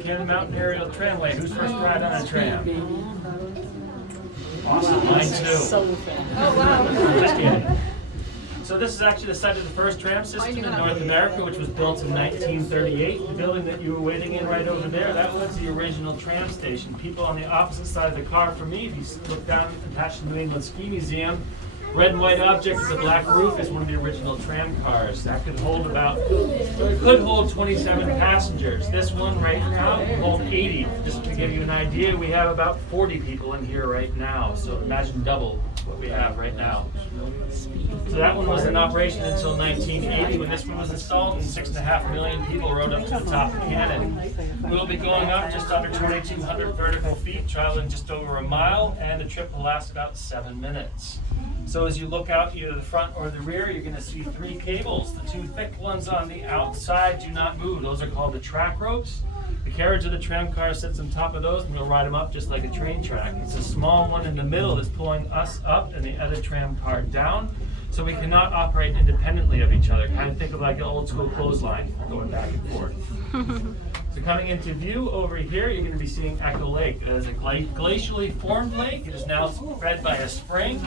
Cannon Mountain Aerial Tramway. Who's first ride on a tram? Awesome, mine too. So fun. Oh, wow. Just kidding. So this is actually the site of the first tram system in North America, which was built in 1938. The building that you were waiting in right over there, that was the original tram station. People on the opposite side of the car from me, if you look down attached to the New England Ski Museum, red and white object with a black roof is one of the original tram cars. That could hold 27 passengers. This one right now will hold 80. Just to give you an idea, we have about 40 people in here right now. So imagine double what we have right now. So that one was in operation until 1980 when this one was installed, and 6.5 million people rode up to the top of Cannon. We'll be going up just under 2,200 vertical feet, traveling just over a mile, and the trip will last about 7 minutes. So as you look out either the front or the rear, you're going to see 3 cables. The 2 thick ones on the outside do not move. Those are called the track ropes. The carriage of the tram car sits on top of those, and we'll ride them up just like a train track. It's a small one in the middle that's pulling us up and the other tram car down, so we cannot operate independently of each other. Kind of think of like an old school clothesline going back and forth. So coming into view over here, you're going to be seeing Echo Lake. It is a glacially formed lake. It is now fed by a spring.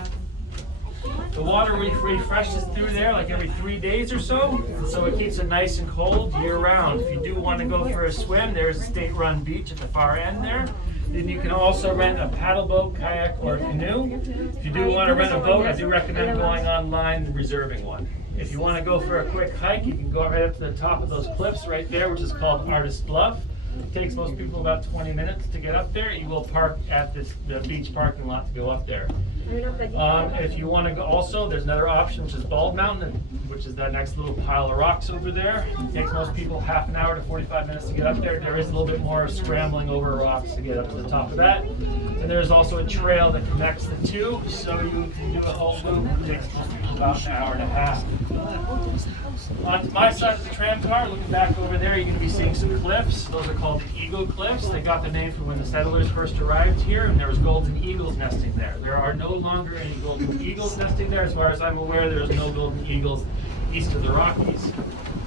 The water refreshes through there like every 3 days or so, so it keeps it nice and cold year-round. If you do want to go for a swim, there's a state-run beach at the far end there. Then you can also rent a paddle boat, kayak, or canoe. If you do want to rent a boat, I do recommend going online and reserving one. If you want to go for a quick hike, you can go right up to the top of those cliffs right there, which is called Artist Bluff. It takes most people about 20 minutes to get up there. You will park at the beach parking lot to go up there. If you want to go also, there's another option, which is Bald Mountain, which is that next little pile of rocks over there. It takes most people half an hour to 45 minutes to get up there. There is a little bit more scrambling over rocks to get up to the top of that. And there's also a trail that connects the two, so you can do a whole loop. It takes most people about an hour and a half. On my side of the tram car, looking back over there, you're going to be seeing some cliffs. Those are called the Eagle Cliffs. They got the name from when the settlers first arrived here, and there was golden eagles nesting there. There are no longer any golden eagles nesting there. As far as I'm aware, there's no golden eagles east of the Rockies.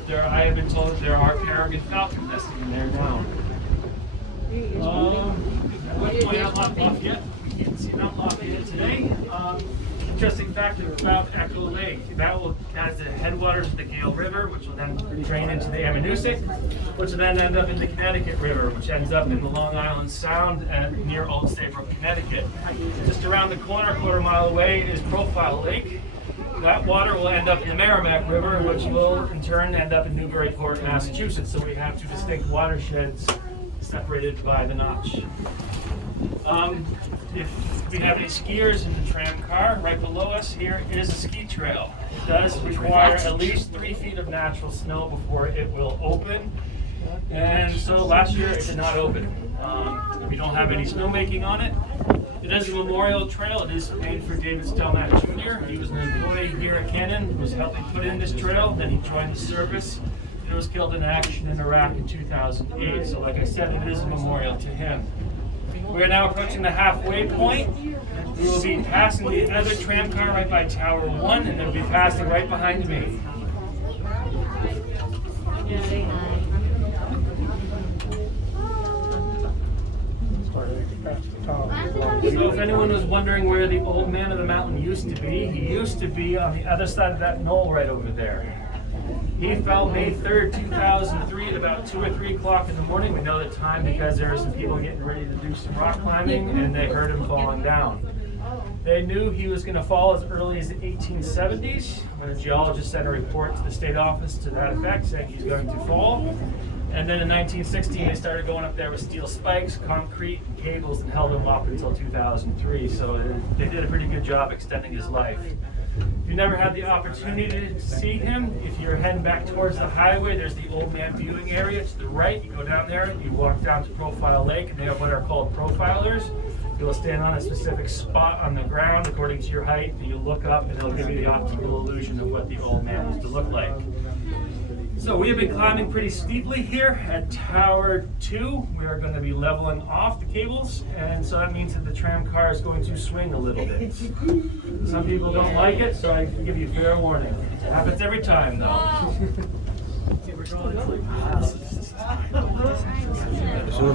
I have been told that there are peregrine falcons nesting in there now. What's going on Mount Lafayette? We can't see Mount Lafayette today. Interesting fact about Echo Lake. That is the headwaters of the Gale River, which will then drain into the Ammonoosuc, which will then end up in the Connecticut River, which ends up in the Long Island Sound and near Old Saybrook, Connecticut. Just around the corner, a quarter mile away, is Profile Lake. That water will end up in the Merrimack River, which will in turn end up in Newburyport, Massachusetts. So we have 2 distinct watersheds separated by the notch. If we have any skiers in the tram car, right below us here is a ski trail. It does require at least 3 feet of natural snow before it will open. And so last year it did not open. We don't have any snowmaking on it. It is a memorial trail. It is named for David Stelmack Jr. He was an employee here at Cannon, was helping put in this trail. Then he joined the service and was killed in action in Iraq in 2008. So like I said, it is a memorial to him. We are now approaching the halfway point. We will be passing the other tram car right by Tower 1, and they'll be passing right behind me. So if anyone was wondering where the old man of the mountain used to be, he used to be on the other side of that knoll right over there. He fell May 3rd, 2003 at about 2 or 3 o'clock in the morning. We know the time because there were some people getting ready to do some rock climbing and they heard him falling down. They knew he was going to fall as early as the 1870s when a geologist sent a report to the state office to that effect saying he's going to fall. And then in 1916 they started going up there with steel spikes, concrete, and cables and held him up until 2003. So they did a pretty good job extending his life. If you never had the opportunity to see him, if you're heading back towards the highway, there's the Old Man viewing area to the right. You go down there, you walk down to Profile Lake, and they have what are called profilers. You'll stand on a specific spot on the ground according to your height, and you look up, and it'll give you the optical illusion of what the old man used to look like. So we have been climbing pretty steeply here at Tower 2. We are going to be leveling off the cables, and so that means that the tram car is going to swing a little bit. Some people don't like it, so I give you fair warning. It happens every time, though. So we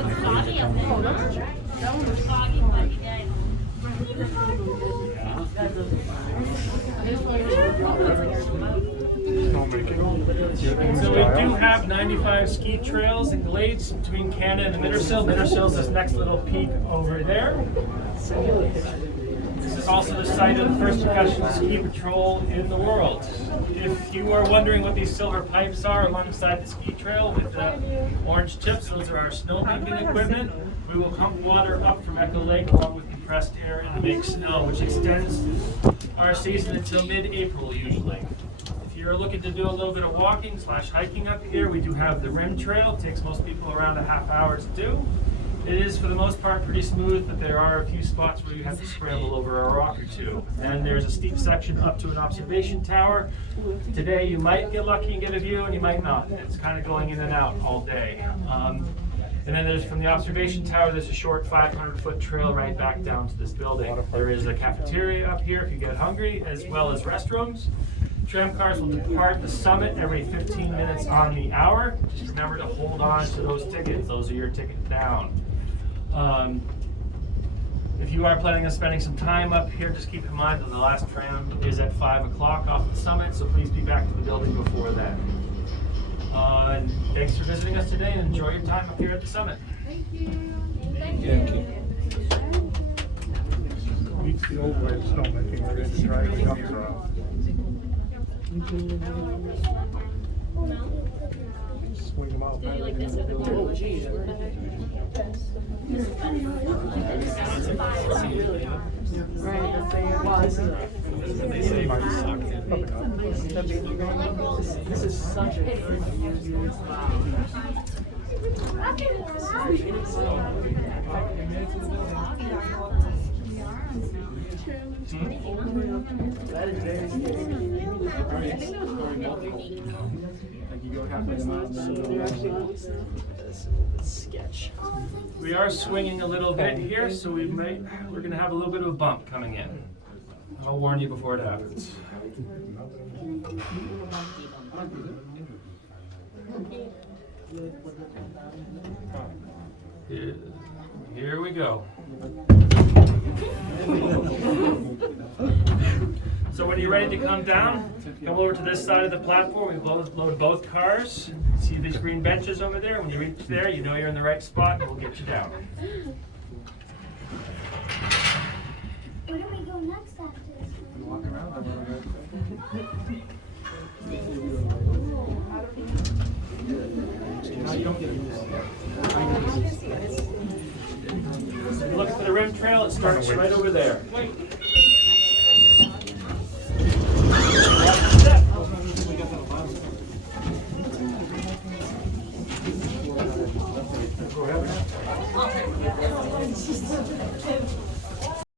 do have 95 ski trails and glades between Canada and the Mittersill. Mittersill is this next little peak over there. This is also the site of the first professional ski patrol in the world. If you are wondering what these silver pipes are alongside the ski trail with the orange tips, those are our snowmaking equipment. We will pump water up from Echo Lake along with compressed air and make snow, which extends our season until mid-April usually. If you're looking to do a little bit of walking / hiking up here, we do have the rim trail. It takes most people around a half hour to do. It is, for the most part, pretty smooth, but there are a few spots where you have to scramble over a rock or two. And there's a steep section up to an observation tower. Today you might get lucky and get a view, and you might not. It's kind of going in and out all day. And then there's, from the observation tower, there's a short 500-foot trail right back down to this building. There is a cafeteria up here if you get hungry, as well as restrooms. Tram cars will depart the summit every 15 minutes on the hour. Just remember to hold on to those tickets. Those are your ticket down. If you are planning on spending some time up here, just keep in mind that the last tram is at 5 o'clock off the summit, so please be back to the building before then. And thanks for visiting us today, and enjoy your time up here at the summit. Thank you. Thank you. Meets the old way of snowmaking, where it's dry gums around. Swing them out. Oh, geez. Right, that's it was. This is such a that is very sketch. We are swinging a little bit here, so we're going to have a little bit of a bump coming in. I'll warn you before it happens. Here we go. So when you're ready to come down, come over to this side of the platform. We load both cars. See these green benches over there? When you reach there, you know you're in the right spot, and we'll get you down. Where do we go next after this? Walk around a little bit. Look at the rim trail, it starts right over there.